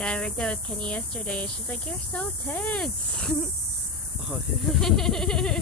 And I worked out with Kenny yesterday. She's like, "You're so tense." Oh, yeah.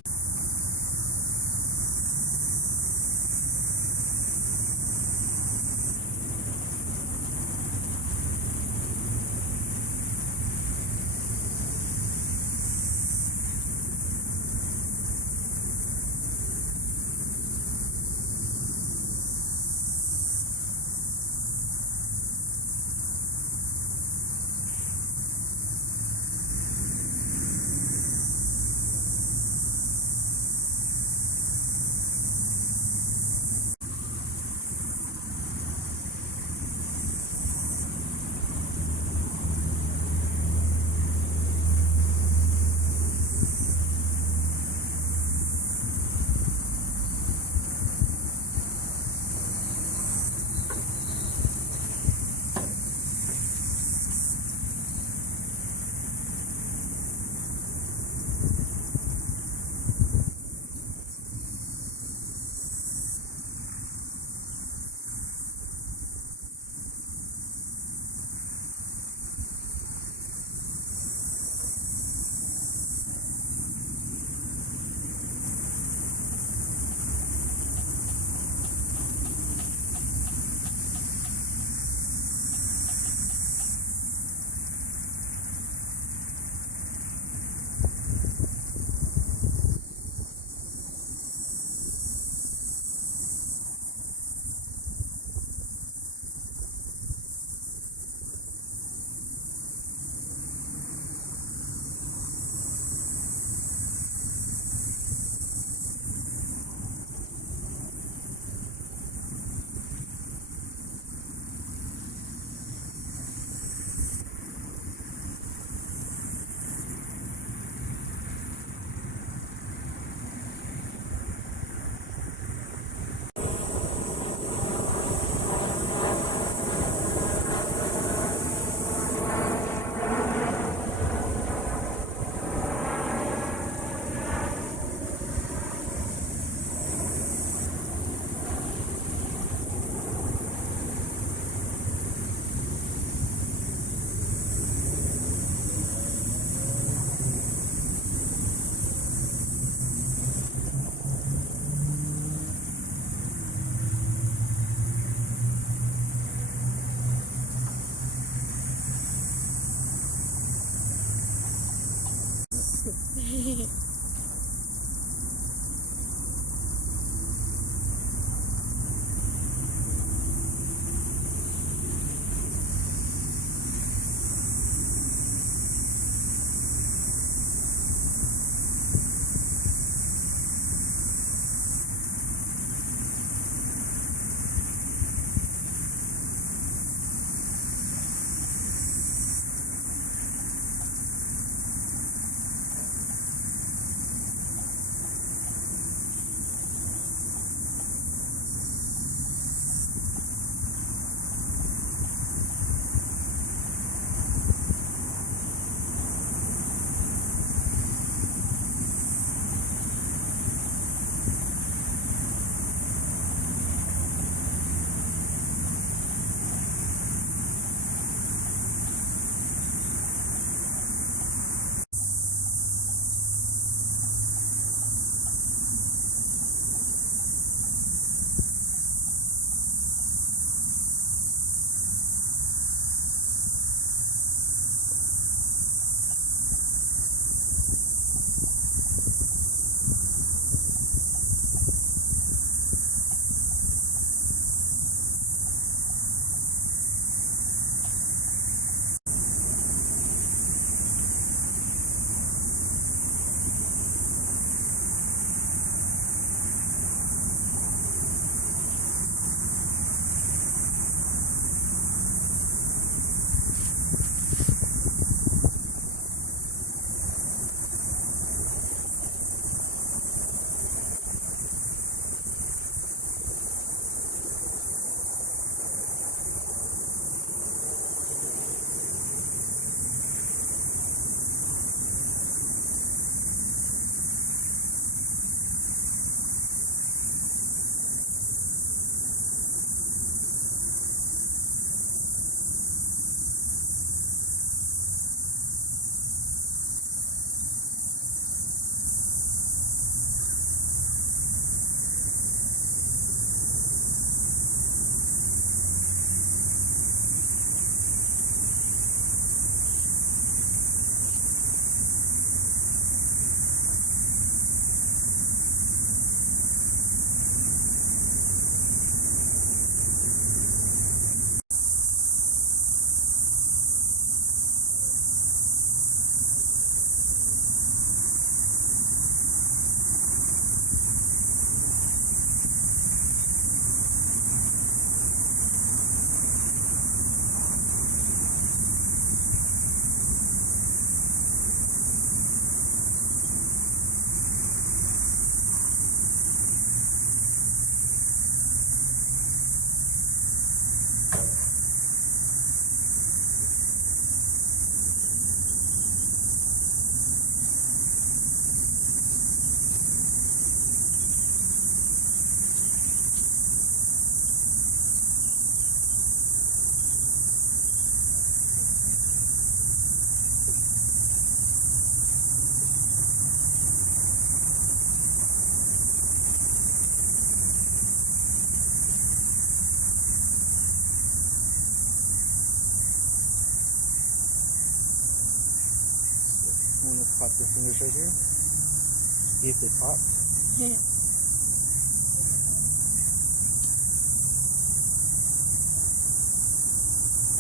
I'm gonna pop your fingers right here. See if they pop.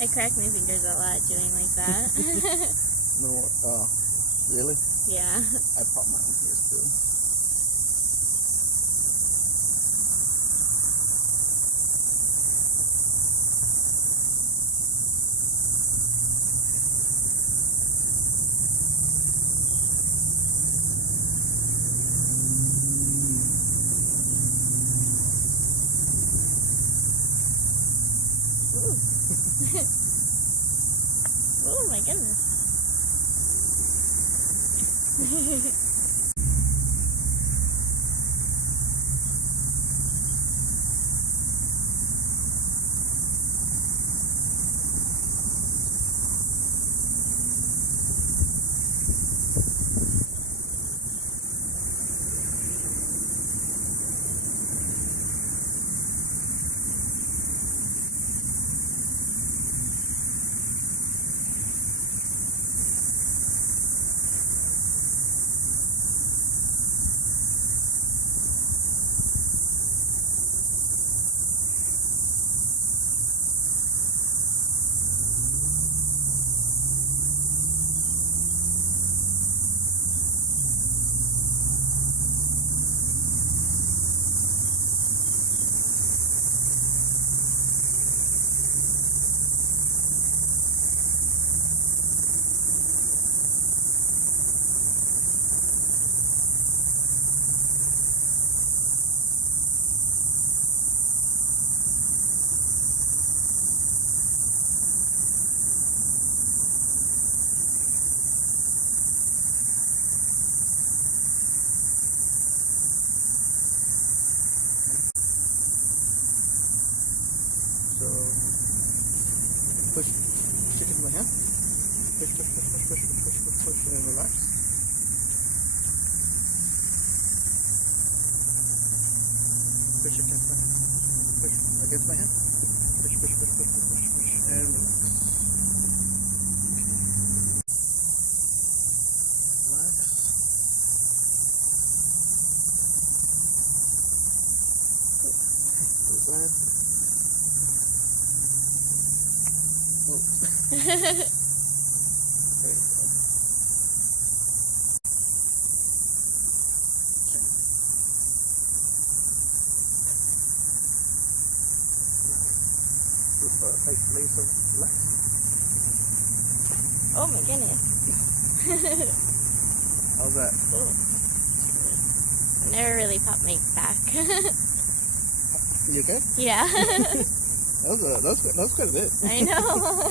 I crack my fingers a lot doing like that. No, really? Yeah. I pop my fingers too. Ooh. Oh my goodness. So push stick it in my hand. Push, push, push, push, push, push, push, push, push, and relax. Push against my hand. Push against my hand. Push, push, push, push, push, push, push, and relax. Relax. Close that. There you go. Lay some relax. Oh my goodness. How's that? Ooh. I never really popped my back. You okay? Yeah. That was quite a bit. I know.